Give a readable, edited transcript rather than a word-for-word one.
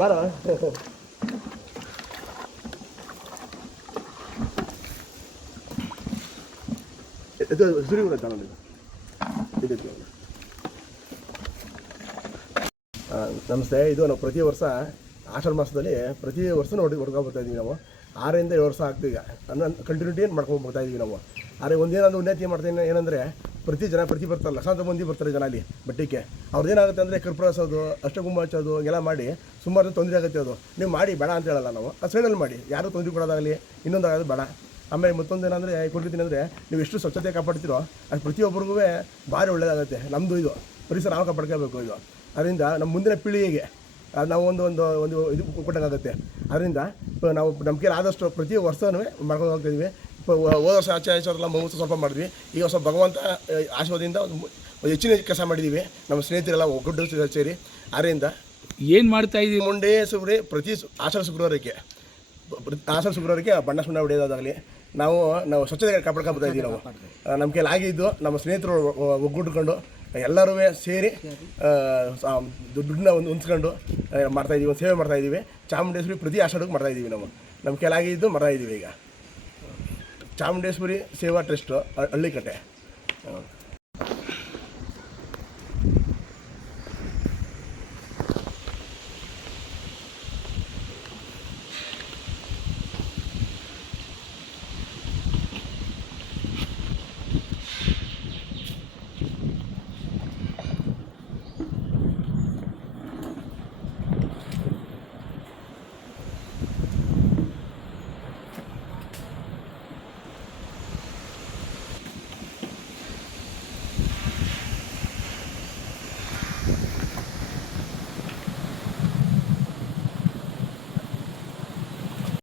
ಬಾರ ಇದು ಸುರಿ ಬರುತ್ತೆ ನಮಸ್ತೆ. ಇದು ನಾವು ಪ್ರತಿ ವರ್ಷ ಆಷಾಢ ಮಾಸದಲ್ಲಿ ಪ್ರತಿ ವರ್ಷ ಹೊಡ್ಕೊಂಡು ಬರ್ತಾಯಿದ್ದೀವಿ ನಾವು. 6 ರಿಂದ 7 ವರ್ಷ ಆಗ್ತೀವಿ. ಈಗ ಕಂಟಿನ್ಯೂಟಿ ಮಾಡ್ಕೊಂಡು ಬರ್ತಾಯಿದ್ದೀವಿ ನಾವು. ಆದರೆ ಒಂದೇನಾದ್ರು ಉನ್ನತಿ ಮಾಡ್ತೀನಿ ಏನಂದರೆ, ಪ್ರತಿ ಬರ್ತಾರೆ, ಲಕ್ಷಾಂತರ ಮಂದಿ ಬರ್ತಾರೆ ಜನ ಅಲ್ಲಿ ಬಟ್ಟೆಗೆ. ಅವ್ರದ್ದೇನಾಗುತ್ತೆ ಅಂದರೆ ಕರ್ಪೂರ ಹಚ್ಚೋದು, ಅಷ್ಟಗುಂಬ ಹಚ್ಚೋದು ಹಿಂಗೆಲ್ಲ ಮಾಡಿ ಸುಮಾರು ತೊಂದರೆ ಆಗುತ್ತೆ. ಅದು ನೀವು ಮಾಡಿ ಬೇಡ ಅಂತ ಹೇಳಲ್ಲ ನಾವು, ಆ ಸೈಡಲ್ಲಿ ಮಾಡಿ, ಯಾರೂ ತೊಂದರೆ ಕೊಡೋದಾಗಲಿ ಇನ್ನೊಂದಾಗೋದು ಬೇಡ. ಆಮೇಲೆ ಮತ್ತೊಂದು ಏನಂದರೆ ಕೊಡ್ತೀನಿ ಅಂದರೆ, ನೀವು ಎಷ್ಟು ಸ್ವಚ್ಛತೆ ಕಾಪಾಡ್ತೀರೋ ಅದು ಪ್ರತಿಯೊಬ್ಬರಿಗೂ ಭಾರಿ ಒಳ್ಳೆಯದಾಗುತ್ತೆ. ನಮ್ಮದು ಇದು ಪರಿಸರ ನಾವು ಕಾಪಾಡ್ಕೋಬೇಕು. ಇದು ಅದರಿಂದ ನಮ್ಮ ಮುಂದಿನ ಪೀಳಿಗೆಗೆ ನಾವು ಒಂದು ಇದು ಕೊಟ್ಟಂಗಾಗುತ್ತೆ. ಅದರಿಂದ ನಾವು ನಮ್ಮ ಕೈಲಿ ಆದಷ್ಟು ಪ್ರತಿ ವರ್ಷವೂ ಮಾಡ್ಕೊಂಡು ಹೋಗ್ತಾಯಿದ್ವಿ. ಹೋದ ವರ್ಷ ಆಚೆಲ್ಲ ಮಹೋತ್ಸವ ಸ್ವಲ್ಪ ಮಾಡಿದ್ವಿ. ಈ ವರ್ಷ ಭಗವಂತ ಆಶೀರ್ವಾದದಿಂದ ಒಂದು ಹೆಚ್ಚಿನ ಕೆಲಸ ಮಾಡಿದ್ದೀವಿ. ನಮ್ಮ ಸ್ನೇಹಿತರೆಲ್ಲ ಒಗ್ಗಟ್ಟು ಸೇರಿ. ಅದರಿಂದ ಏನು ಮಾಡ್ತಾಯಿದ್ದೀವಿ, ಮುಂಡೇಶ್ವರಿ ಪ್ರತಿ ಆಷಾಢ ಶುಕ್ರವಾರಕ್ಕೆ ಬಣ್ಣ ಸುಣ್ಣ ಹೊಡೆಯೋದಾಗಲಿ ನಾವು ಸ್ವಚ್ಛತೆ ಕಾಪಾಡ್ಕೊಳ್ತಾ ಇದ್ದೀವಿ. ನಾವು ನಮ್ಮ ಕೈಲಿ ಆಗಿದ್ದು ನಮ್ಮ ಸ್ನೇಹಿತರು ಒಗ್ಗೂಡ್ಕೊಂಡು ಎಲ್ಲರೂ ಸೇರಿ ದುಡ್ಡನ್ನ ಹೊಂದ್ಕೊಂಡು ಮಾಡ್ತಾಯಿದ್ದೀವಿ, ಒಂದು ಸೇವೆ ಮಾಡ್ತಾಯಿದ್ದೀವಿ. ಚಾಮುಂಡೇಶ್ವರಿ ಪ್ರತಿ ಆಷಾಢಕ್ಕೆ ಮಾಡ್ತಾಯಿದ್ದೀವಿ. ನಮ್ಮ ಕೈಲಾಗಿದ್ದು ಮಾಡ್ತಾಯಿದ್ದೀವಿ. ಈಗ ಚಾಮುಂಡೇಶ್ವರಿ ಸೇವಾ ಟ್ರಸ್ಟು ಹಳ್ಳಿಕಟ್ಟೆ.